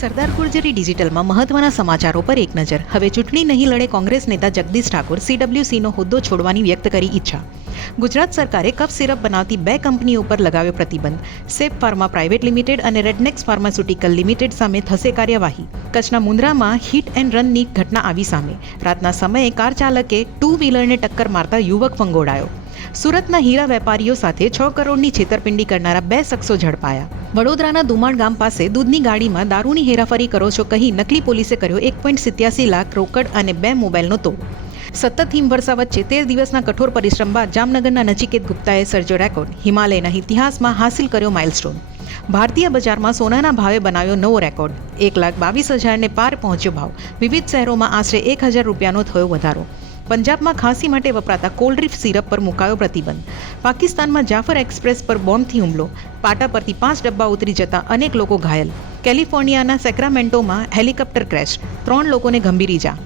સરદાર ગુર્જરી ડિજિટલમાં મહત્વના સમાચારો પર એક નજર. હવે ચૂંટણી નહીં લડે કોંગ્રેસ નેતા જગદીશ ઠાકોર સીડબ્લ્યુસીનો હોદ્દો છોડવાની વ્યક્ત કરી ઈચ્છા. ગુજરાત સરકારે કફ સિરપ બનાવતી બે કંપનીઓ પર લગાવ્યો પ્રતિબંધ. સેપ ફાર્મા પ્રાઇવેટ લિમિટેડ અને રેડનેક્સ ફાર્માસ્યુટિકલ લિમિટેડ સામે થશે કાર્યવાહી. કચ્છના મુન્દ્રામાં હિટ એન્ડ રનની ઘટના આવી સામે. રાતના સમયે કાર ચાલકે ટુ વ્હીલરને ટક્કર મારતા યુવક ફંગોળાયો. સુરતના હીરા વેપારીઓ સાથે છ કરોડની છેતરપિંડી કરનારા બે શખ્સો ઝડપાયા. વડોદરાના દુમાણ ગામ પાસે દૂધની ગાડીમાં દારૂની હેરાફરી કરો છો કહી નકલી પોલીસે કર્યો એક પોઈન્ટ સિત્યાસી લાખ રોકડ અને બે મોબાઈલનો તોડ સતત હિમવર્ષા વચ્ચે તેર દિવસના કઠોર પરિશ્રમ બાદ જામનગરના નચિકેત ગુપ્તાએ સર્જ્યો રેકોર્ડ. હિમાલયના ઇતિહાસમાં હાસિલ કર્યો માઇલસ્ટોન. ભારતીય બજારમાં સોનાના ભાવે બનાવ્યો નવો રેકોર્ડ. એક લાખ બાવીસ હજારને પાર પહોંચ્યો ભાવ. વિવિધ શહેરોમાં આશરે એક હજાર રૂપિયાનો થયો વધારો. પંજાબમાં ખાંસી માટે વપરાતા કોલ્ડ્રીફ સિરપ પર મુકાયો પ્રતિબંધ. પાકિસ્તાનમાં જાફર એક્સપ્રેસ પર બોમ્બથી હુમલો. પાટા પરથી પાંચ ડબ્બા ઉતરી જતા અનેક લોકો ઘાયલ. કેલિફોર્નિયાના સેક્રામેન્ટોમાં હેલિકોપ્ટર ક્રેશ. ત્રણ લોકોને ગંભીર ઈજા.